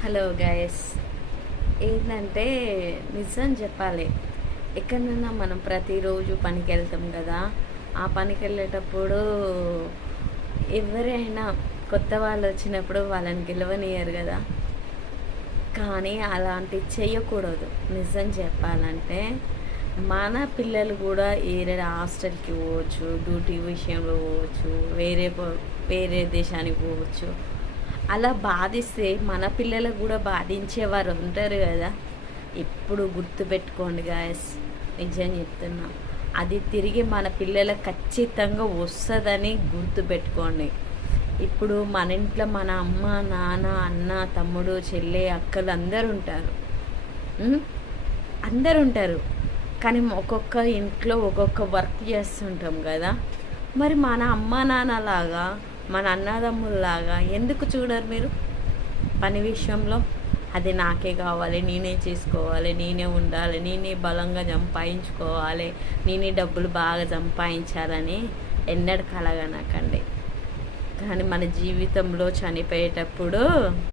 Hello guys, ఏంటంటే నిజం చెప్పాలి. ఎక్కడన్నా మనం ప్రతిరోజు పనికి వెళ్తాం కదా. ఆ పనికి వెళ్ళేటప్పుడు ఎవరైనా కొత్త వాళ్ళు వచ్చినప్పుడు వాళ్ళని గెలవనియరు కదా. కానీ అలాంటి చేయకూడదు. నిజం చెప్పాలంటే మన పిల్లలు కూడా ఏరే హాస్టల్కి పోవచ్చు, డ్యూటీ విషయంలో పోవచ్చు, వేరే దేశానికి పోవచ్చు. అలా బాధిస్తే మన పిల్లలకు కూడా బాధించేవారు ఉంటారు కదా. ఇప్పుడు గుర్తుపెట్టుకోండి గాయస్, నిజం చెప్తున్నా. అది తిరిగి మన పిల్లలకు ఖచ్చితంగా వస్తుందని గుర్తుపెట్టుకోండి. ఇప్పుడు మన ఇంట్లో మన అమ్మ నాన్న అన్న తమ్ముడు చెల్లె అక్కలు అందరూ ఉంటారు. అందరు ఉంటారు. కానీ ఒక్కొక్క ఇంట్లో ఒక్కొక్క వర్క్ చేస్తుంటాం కదా. మరి మన అమ్మ నాన్నలాగా మన అన్నదమ్ముల్లాగా ఎందుకు చూడరు మీరు పని విషయంలో? అది నాకే కావాలి, నేనే చేసుకోవాలి, నేనే ఉండాలి, నేనే బలంగా సంపాదించుకోవాలి, నేనే డబ్బులు బాగా సంపాదించాలని ఎన్నడూ కలగనకండి. కానీ మన జీవితంలో చనిపోయేటప్పుడు